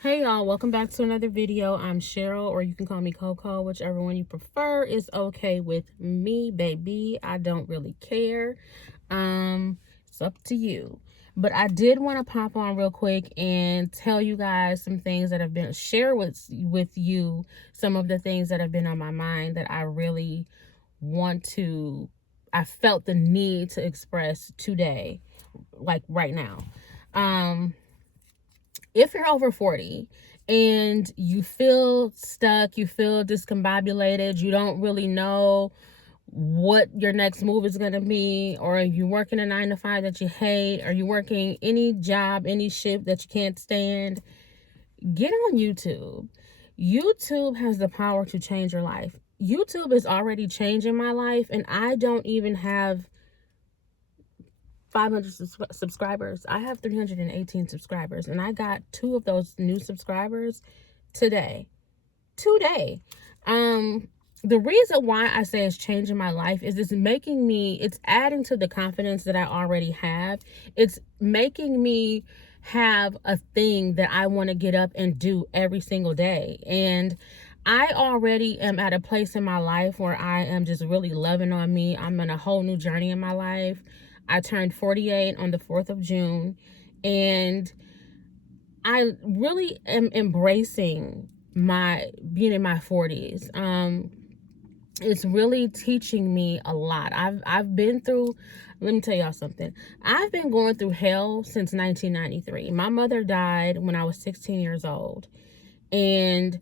Hey y'all, welcome back to another video. I'm Cheryl, or you can call me Coco, whichever one you prefer is okay with me, baby. I don't really care. It's up to you. But I did want to pop on real quick and tell you guys some things that have been share with you, some of the things that have been on my mind that I really I felt the need to express today, like right now. If you're over 40 and you feel stuck, you feel discombobulated, you don't really know what your next move is going to be, or you working a 9 to 5 that you hate, or you working any job, any shift that you can't stand, get on YouTube. YouTube has the power to change your life. YouTube is already changing my life, and I don't even have 500 subscribers. I have 318 subscribers, and I got 2 of those new subscribers today. The reason why I say it's changing my life is it's adding to the confidence that I already have. It's making me have a thing that I want to get up and do every single day. And I already am at a place in my life where I am just really loving on me. I'm in a whole new journey in my life. I turned 48 on the 4th of June, and I really am embracing being in my 40s. It's really teaching me a lot. I've been through, let me tell y'all something. I've been going through hell since 1993. My mother died when I was 16 years old. And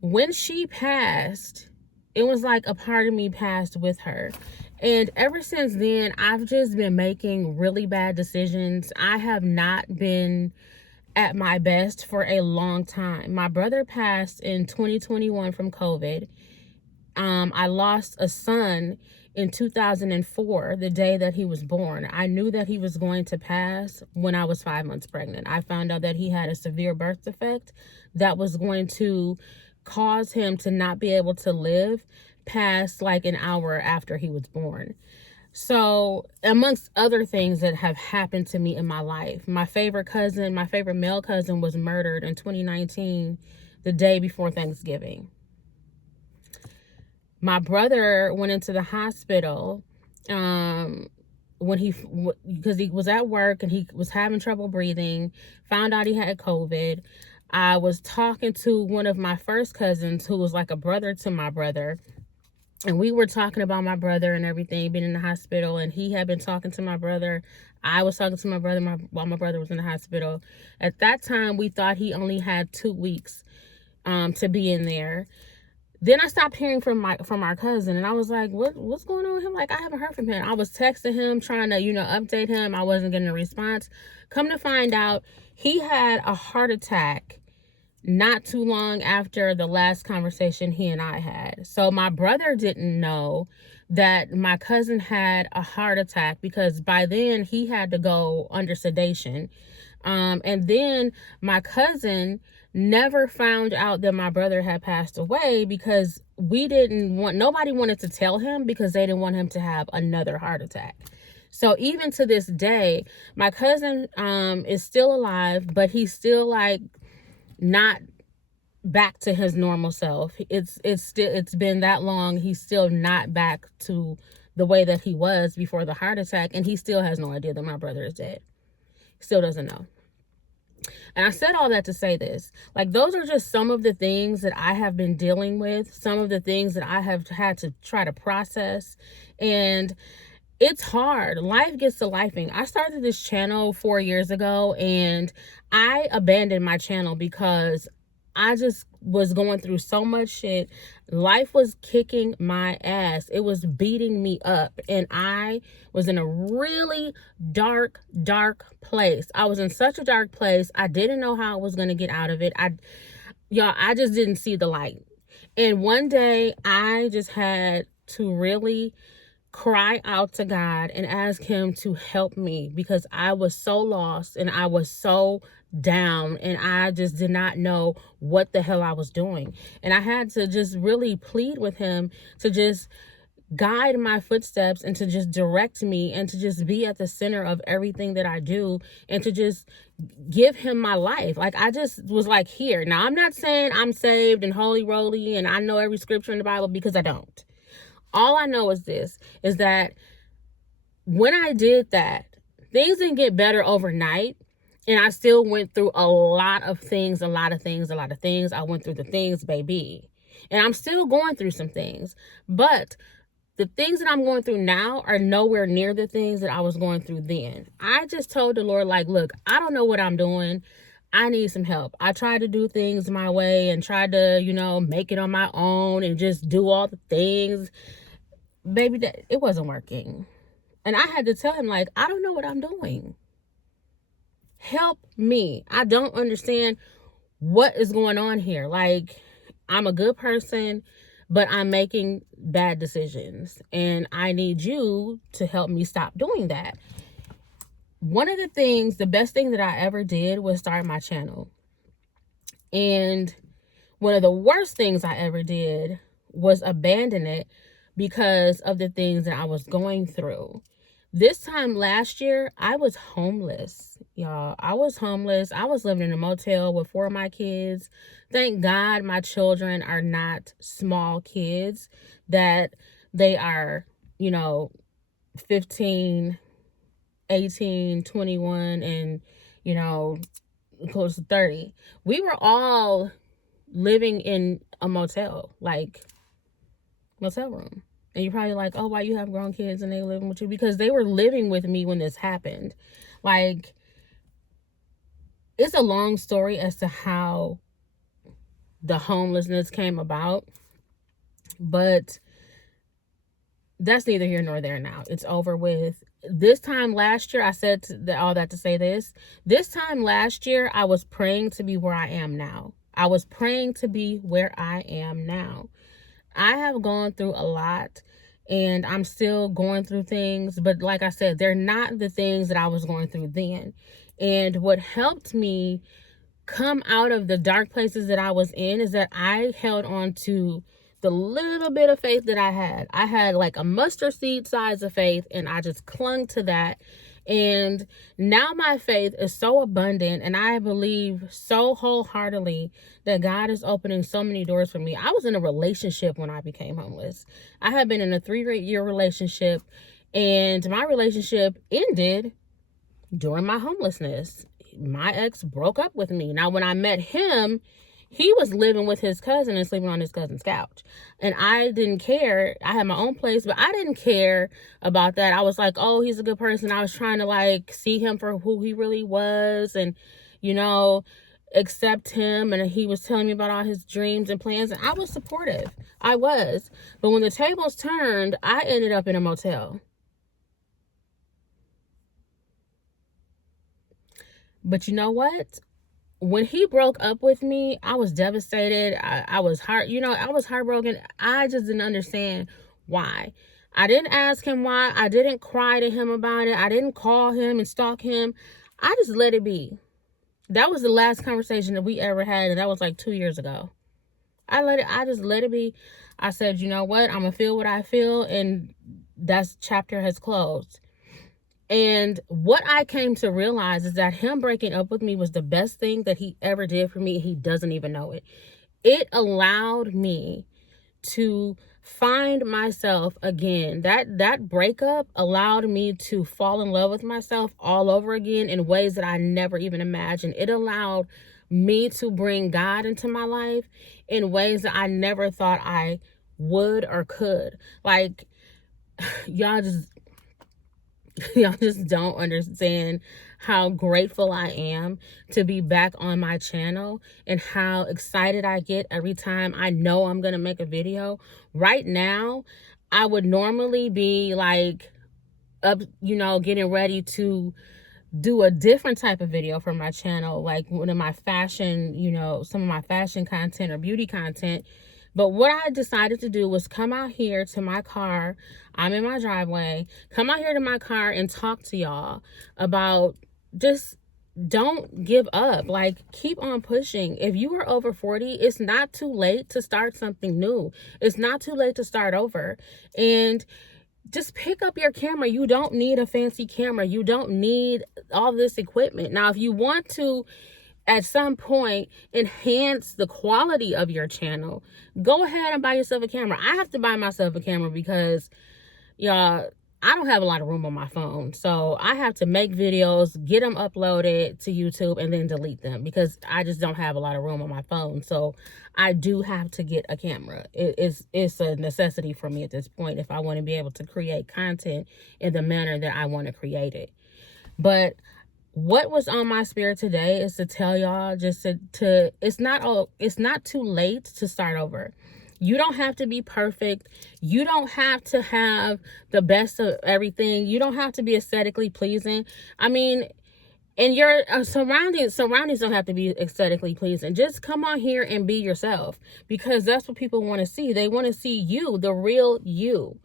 when she passed, it was like a part of me passed with her. And ever since then, I've just been making really bad decisions. I have not been at my best for a long time. My brother passed in 2021 from COVID. I lost a son in 2004, the day that he was born. I knew that he was going to pass when I was 5 months pregnant. I found out that he had a severe birth defect that was going to cause him to not be able to live past like an hour after he was born. So, amongst other things that have happened to me in my life, my favorite male cousin was murdered in 2019, the day before Thanksgiving. My brother went into the hospital because he was at work and he was having trouble breathing, found out he had COVID. I was talking to one of my first cousins who was like a brother to my brother, and we were talking about my brother and everything being in the hospital, and he had been talking to my brother. I was talking to my brother while my brother was in the hospital. At that time, we thought he only had 2 weeks to be in there. Then I stopped hearing from our cousin, and I was like, what's going on with him? Like, I haven't heard from him. I was texting him, trying to, update him. I wasn't getting a response. Come to find out, he had a heart attack not too long after the last conversation he and I had. So my brother didn't know that my cousin had a heart attack, because by then he had to go under sedation. And then my cousin never found out that my brother had passed away, because nobody wanted to tell him, because they didn't want him to have another heart attack. So even to this day, my cousin is still alive, but he's still like not back to his normal self. It's been that long. He's still not back to the way that he was before the heart attack, and he still has no idea that my brother is dead. Still doesn't know. And I said all that to say this. Like, those are just some of the things that I have been dealing with, some of the things that I have had to try to process. And it's hard. Life gets to lifing. I started this channel 4 years ago, and I abandoned my channel because I just was going through so much shit. Life was kicking my ass. It was beating me up. And I was in a really dark place. I was in such a dark place. I didn't know how I was going to get out of it. I just didn't see the light. And one day I just had to really cry out to God and ask him to help me, because I was so lost and I was so down, and I just did not know what the hell I was doing. And I had to just really plead with him to just guide my footsteps and to just direct me and to just be at the center of everything that I do and to just give him my life. Like, I just was like, here. Now, I'm not saying I'm saved and holy roly and I know every scripture in the Bible, because I don't. All I know is this, is that when I did that, things didn't get better overnight. And I still went through a lot of things. I went through the things, baby. And I'm still going through some things. But the things that I'm going through now are nowhere near the things that I was going through then. I just told the Lord, like, look, I don't know what I'm doing. I need some help. I tried to do things my way and tried to, make it on my own and just do all the things. Baby, it wasn't working. And I had to tell him, like, I don't know what I'm doing. Help me. I don't understand what is going on here. Like, I'm a good person, but I'm making bad decisions. And I need you to help me stop doing that. One of the best thing that I ever did was start my channel. And one of the worst things I ever did was abandon it because of the things that I was going through. This time last year, I was homeless, y'all. I was homeless. I was living in a motel with 4 of my kids. Thank God my children are not small kids, that they are, 15, 18, 21, and, close to 30. We were all living in a motel room. And you're probably like, oh, why you have grown kids and they living with you? Because they were living with me when this happened. Like, it's a long story as to how the homelessness came about. But that's neither here nor there now. It's over with. This time last year, I said all that to say this. This time last year, I was praying to be where I am now. I was praying to be where I am now. I have gone through a lot and I'm still going through things, but like I said, they're not the things that I was going through then. And what helped me come out of the dark places that I was in is that I held on to the little bit of faith that I had. I had like a mustard seed size of faith, and I just clung to that. And now my faith is so abundant, and I believe so wholeheartedly that God is opening so many doors for me. I was in a relationship when I became homeless. I had been in a 3-year relationship, and my relationship ended during my homelessness. My ex broke up with me. Now, when I met him, he was living with his cousin and sleeping on his cousin's couch. And I didn't care. I had my own place, but I didn't care about that. I was like, oh, he's a good person. I was trying to like see him for who he really was and, accept him. And he was telling me about all his dreams and plans. And I was supportive. I was. But when the tables turned, I ended up in a motel. But you know what? When he broke up with me, I was devastated. I was I was heartbroken. I just didn't understand why. I didn't ask him why. I didn't cry to him about it. I didn't call him and stalk him. I just let it be. That was the last conversation that we ever had, and that was like 2 years ago. I just let it be. I said, you know what? I'm gonna feel what I feel, and that chapter has closed. And what I came to realize is that him breaking up with me was the best thing that he ever did for me. He doesn't even know it. It allowed me to find myself again. That breakup allowed me to fall in love with myself all over again in ways that I never even imagined. It allowed me to bring God into my life in ways that I never thought I would or could. Like, y'all just don't understand how grateful I am to be back on my channel and how excited I get every time I know I'm going to make a video. Right now, I would normally be like up, getting ready to do a different type of video for my channel, like one of my fashion, some of my fashion content or beauty content. But what I decided to do was come out here to my car. I'm in my driveway. Come out here to my car and talk to y'all about just don't give up. Like, keep on pushing. If you are over 40, it's not too late to start something new. It's not too late to start over. And just pick up your camera. You don't need a fancy camera. You don't need all this equipment. Now, if you want to, at some point, enhance the quality of your channel, go ahead and buy yourself a camera. I have to buy myself a camera because, y'all, I don't have a lot of room on my phone. So I have to make videos, get them uploaded to YouTube, and then delete them because I just don't have a lot of room on my phone. So I do have to get a camera. It's a necessity for me at this point if I want to be able to create content in the manner that I want to create it. But what was on my spirit today is to tell y'all just to it's not too late to start over. You don't have to be perfect. You don't have to have the best of everything. You don't have to be aesthetically pleasing. I mean, and your surroundings don't have to be aesthetically pleasing. Just come on here and be yourself, because that's what people want to see. They want to see you, the real you.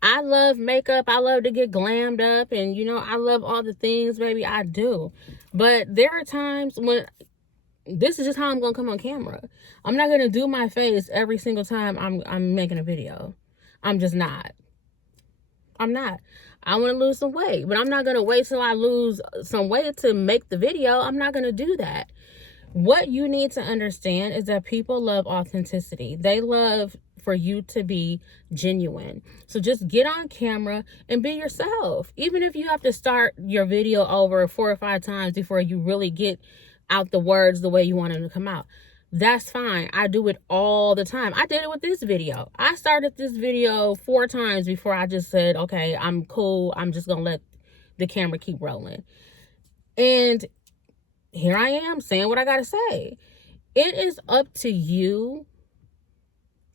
I love makeup. I love to get glammed up, and I love all the things, baby. I do. But there are times when this is just how I'm gonna come on camera. I'm not gonna do my face every single time I'm making a video. I'm just not. I'm not. I want to lose some weight, but I'm not gonna wait till I lose some weight to make the video. I'm not gonna do that. What you need to understand is that people love authenticity. They love for you to be genuine. So just get on camera and be yourself. Even if you have to start your video over 4 or 5 times before you really get out the words the way you want them to come out, that's fine. I do it all the time. I did it with this video. I started this video 4 times before I just said, okay, I'm cool. I'm just going to let the camera keep rolling. And here I am saying what I got to say. It is up to you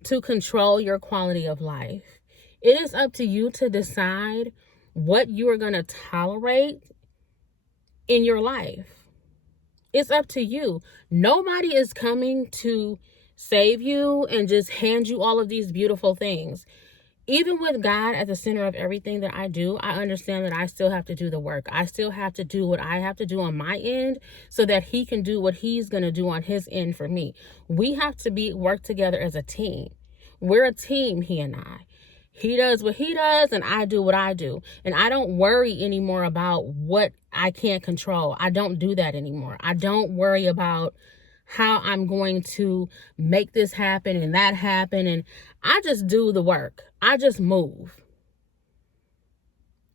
to control your quality of life. It is up to you to decide what you are going to tolerate in your life. It's up to you. Nobody is coming to save you and just hand you all of these beautiful things. Even with God at the center of everything that I do, I understand that I still have to do the work. I still have to do what I have to do on my end so that he can do what he's going to do on his end for me. We have to work together as a team. We're a team, he and I. He does what he does and I do what I do. And I don't worry anymore about what I can't control. I don't do that anymore. I don't worry about how I'm going to make this happen and that happen. And I just do the work. I just move.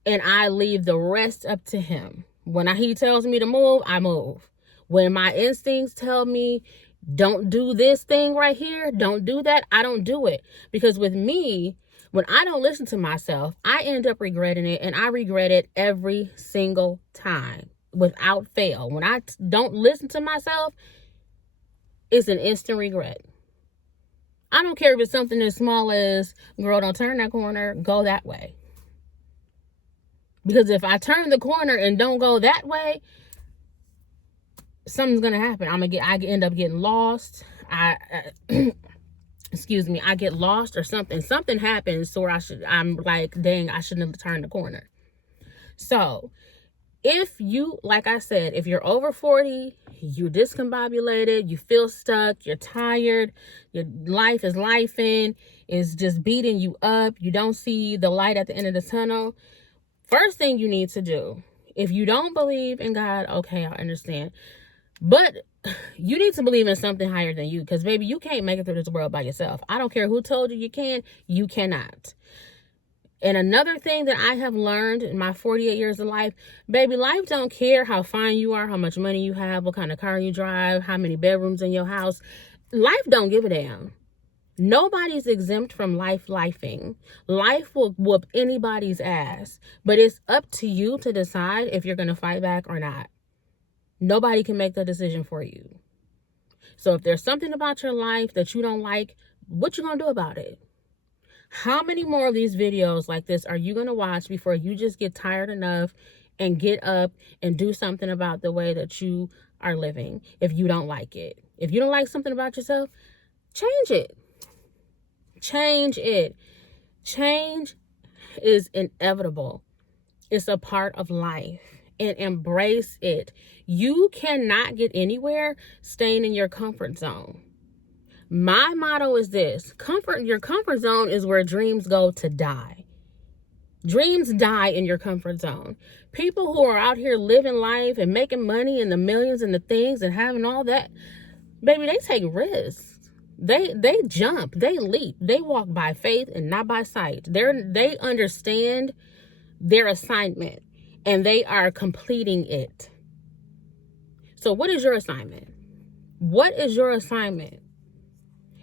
And I leave the rest up to him. When he tells me to move, I move. When my instincts tell me, don't do this thing right here, don't do that, I don't do it. Because with me, when I don't listen to myself, I end up regretting it, and I regret it every single time without fail. When I don't listen to myself, it's an instant regret. I don't care if it's something as small as, girl, don't turn that corner, go that way. Because if I turn the corner and don't go that way, something's going to happen. I end up getting lost. Excuse me, I get lost or something. Something happens so I'm like, dang, I shouldn't have turned the corner. So if you, like I said, if you're over 40, you're discombobulated, you feel stuck, you're tired, your life is lifing, is just beating you up, you don't see the light at the end of the tunnel, first thing you need to do, if you don't believe in God, okay, I understand. But you need to believe in something higher than you, because, baby, you can't make it through this world by yourself. I don't care who told you can, you cannot. And another thing that I have learned in my 48 years of life, baby, life don't care how fine you are, how much money you have, what kind of car you drive, how many bedrooms in your house. Life don't give a damn. Nobody's exempt from lifing. Life will whoop anybody's ass. But it's up to you to decide if you're going to fight back or not. Nobody can make that decision for you. So if there's something about your life that you don't like, what you going to do about it? How many more of these videos like this are you going to watch before you just get tired enough and get up and do something about the way that you are living if you don't like it? If you don't like something about yourself, change it. Change it. Change is inevitable. It's a part of life. and embrace it. You cannot get anywhere staying in your comfort zone. My motto is this: your comfort zone is where dreams go to die. Dreams die in your comfort zone. People who are out here living life and making money and the millions and the things and having all that, baby, they take risks. They jump, they leap, they walk by faith and not by sight. They understand their assignment and they are completing it. So what is your assignment? What is your assignment?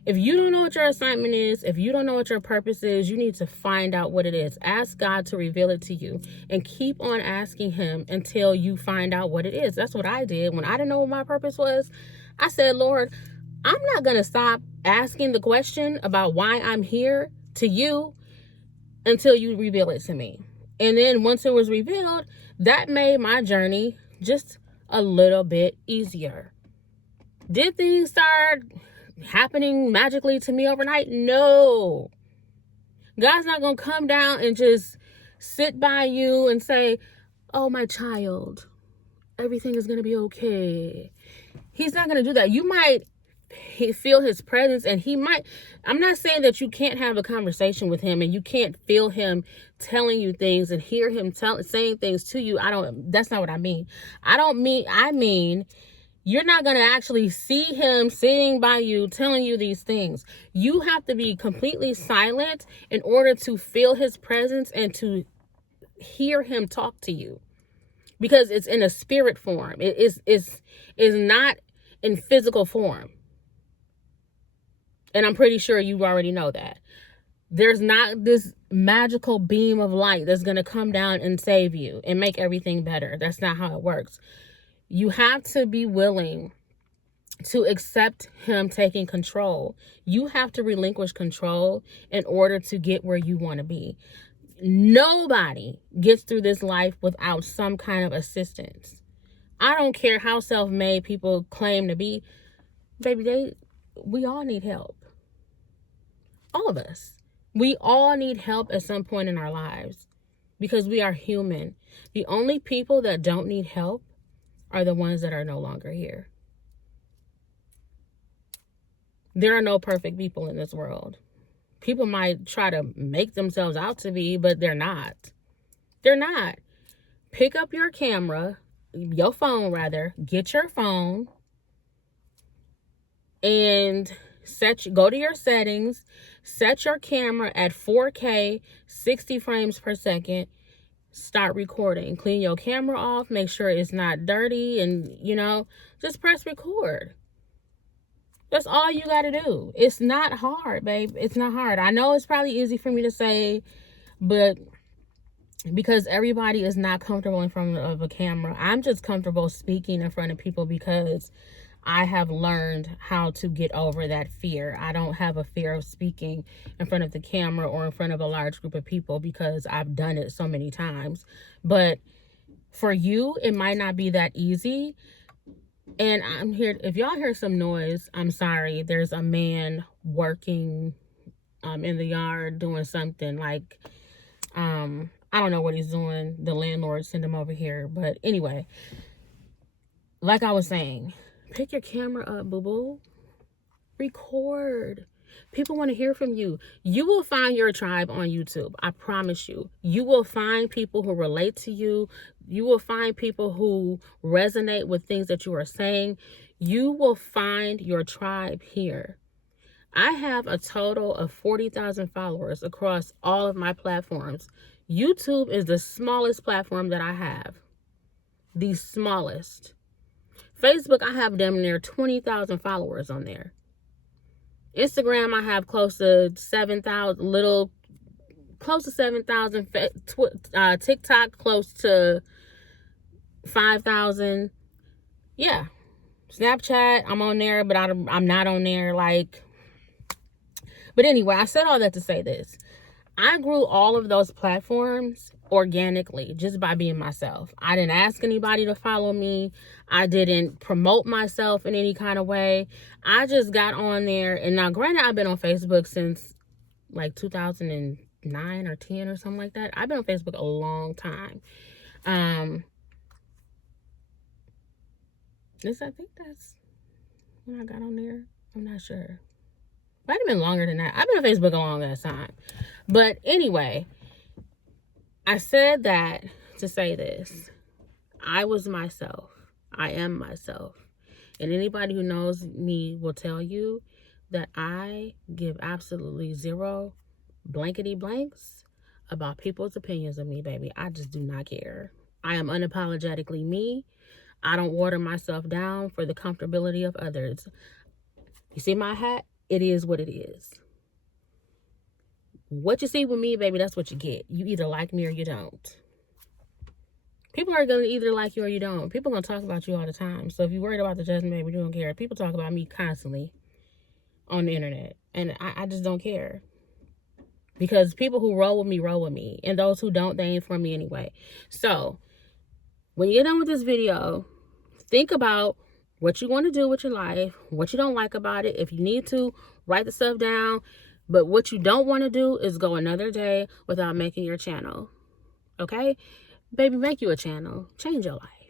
If you don't know what your assignment is, if you don't know what your purpose is, you need to find out what it is. Ask God to reveal it to you and keep on asking him until you find out what it is. That's what I did. When I didn't know what my purpose was, I said, Lord, I'm not going to stop asking the question about why I'm here to you until you reveal it to me. And then once it was revealed, that made my journey just a little bit easier. Did things start happening magically to me overnight? No. God's not going to come down and just sit by you and say, oh, my child, everything is going to be okay. He's not going to do that. You might feel his presence, and he might, I'm not saying that you can't have a conversation with him and you can't feel him telling you things and hear him saying things to you. That's not what I mean. I mean, you're not going to actually see him sitting by you telling you these things. You have to be completely silent in order to feel his presence and to hear him talk to you, because it's in a spirit form. It is not in physical form. And I'm pretty sure you already know that. There's not this magical beam of light that's going to come down and save you and make everything better. That's not how it works. You have to be willing to accept him taking control. You have to relinquish control in order to get where you want to be. Nobody gets through this life without some kind of assistance. I don't care how self-made people claim to be. Baby, we all need help. All of us. We all need help at some point in our lives because we are human. The only people that don't need help are the ones that are no longer here. There are no perfect people in this world. People might try to make themselves out to be, but they're not. They're not. Pick up your camera, your phone rather, get your phone and go to your settings, set your camera at 4K, 60 frames per second. Start recording. Clean your camera off. Make sure it's not dirty. And, just press record. That's all you got to do. It's not hard, babe. It's not hard. I know it's probably easy for me to say, but because everybody is not comfortable in front of a camera. I'm just comfortable speaking in front of people because I have learned how to get over that fear. I don't have a fear of speaking in front of the camera or in front of a large group of people because I've done it so many times. But for you, it might not be that easy. And I'm here. If y'all hear some noise, I'm sorry. There's a man working in the yard doing something like, I don't know what he's doing. The landlord sent him over here. But anyway, like I was saying, pick your camera up, boo-boo. Record. People want to hear from you. You will find your tribe on YouTube. I promise you. You will find people who relate to you. You will find people who resonate with things that you are saying. You will find your tribe here. I have a total of 40,000 followers across all of my platforms. YouTube is the smallest platform that I have. The smallest. Facebook, I have damn near 20,000 followers on there. Instagram, I have close to 7,000, close to 7,000. TikTok, close to 5,000. Yeah. Snapchat, I'm on there, but I'm not on there. But anyway, I said all that to say this. I grew all of those platforms organically, just by being myself. I didn't ask anybody to follow me. I didn't promote myself in any kind of way. I just got on there. And now, granted, I've been on Facebook since 2009 or 10 or something like that. I've been on Facebook a long time. I think that's when I got on there. I'm not sure. Might have been longer than that. I've been on Facebook a long ass time. But anyway, I said that to say this. I was myself. I am myself. And anybody who knows me will tell you that I give absolutely zero blankety blanks about people's opinions of me, baby. I just do not care. I am unapologetically me. I don't water myself down for the comfortability of others. You see my hat? It is what it is. What you see with me, baby, that's what you get. You either like me or you don't. People are going to either like you or you don't. People are going to talk about you all the time. So if you're worried about the judgment, baby, you don't care. People talk about me constantly on the internet. And I just don't care. Because people who roll with me. And those who don't, they ain't for me anyway. So when you get done with this video, think about what you want to do with your life, what you don't like about it. If you need to, write the stuff down. But what you don't want to do is go another day without making your channel. Okay? Baby, make you a channel. Change your life.